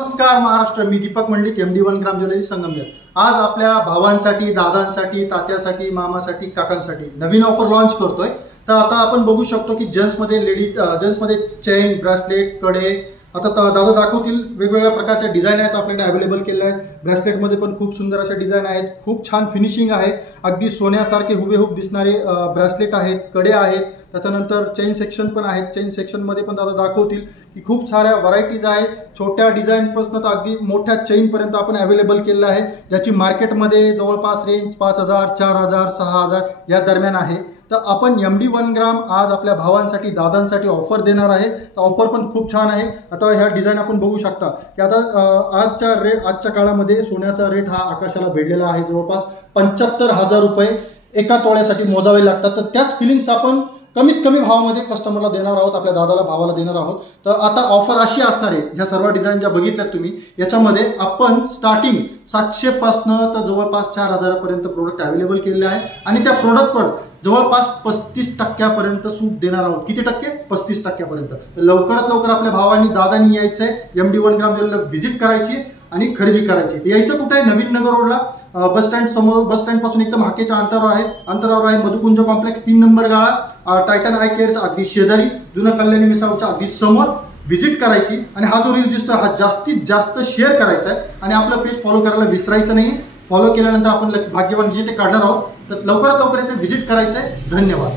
नमस्कार महाराष्ट्र, मी दीपक मंडलिक, MD1 ग्राम jewellery Sangamner. आज आपल्या भावांसाठी, दादांसाठी, तात्यासाठी, मामासाठी, काकांसाठी नवीन ऑफर लॉन्च करतोय। तर आता आपण बघू शकतो की जेंट्समध्ये चेन, ब्रेसलेट, कडे आता दादा दाखवतील। वेगवेगळ्या प्रकारच्या डिझाइन आहेत आपल्याकडे अवेलेबल केल्या आहेत। ब्रेसलेटमध्ये पण खूप सुंदर अशा डिझाइन आहेत, खूप छान फिनिशिंग आहे, अगदी सोन्यासारखे हुबेहूब दिसणारे ब्रेसलेट आहेत, कडे आहेत। त्याच्यानंतर चेन सेक्शन पण आहेत। चेन सेक्शनमध्ये पण दादा दाखवतील की खूप साऱ्या व्हरायटीज आहेत, छोट्या डिझाईनपासून तर अगदी मोठ्या चेनपर्यंत आपण अवेलेबल केलेलं आहे, ज्याची मार्केटमध्ये जवळपास रेंज 5000, 4000, 6000 या दरम्यान आहे। तर आपण MD1 ग्राम आज आपल्या भावांसाठी, दादांसाठी ऑफर देणार आहे। तर ऑफर पण खूप छान आहे। आता ह्या डिझाइन आपण बघू शकता की आता आजच्या काळामध्ये सोन्याचा रेट हा आकाशाला भिडलेला आहे। जवळपास 75,000 रुपये एका तोळ्यासाठी मोजावे लागतात। तर त्याच फिलिंग्स आपण कमीत कमी भावामध्ये कस्टमरला देणार आहोत, आपल्या दादाला, भावाला देणार आहोत। तर आता ऑफर अशी असणार आहे, ह्या सर्व डिझाइन ज्या बघितल्यात तुम्ही, याच्यामध्ये आपण स्टार्टिंग 700 पासून तर जवळपास 4000 पर्यंत प्रोडक्ट अवेलेबल केलेले आहे आणि त्या प्रोडक्टवर जवळपास 35% सूट देणार आहोत। किती टक्के? 35%। तर लवकरात लवकर आपल्या भावांनी, दादांनी यायचं आहे, MD1 ग्राम ज्वेलरीला व्हिजिट करायची आणि खरेदी करायची। यायचं कुठे आहे? नवीन नगर रोडला बस स्टँड समोर, बस स्टँड पासून एकदम हाकेच्या अंतरावर आहे मधुकुंज कॉम्प्लेक्स 3 नंबर गाळा, टायटन आय केअरच्या अगदी शेजारी, जुना कल्याणी मिसावच्या अगदी समोर व्हिजिट करायची। आणि हा जो रील दिसतोय हा जास्तीत जास्त शेअर करायचा आहे आणि आपलं पेज फॉलो करायला विसरायचं नाही। फॉलो केल्यानंतर आपण भाग्यवान जे ते काढणार आहोत। तर लवकरात लवकर याचे व्हिजिट करायचं आहे। धन्यवाद।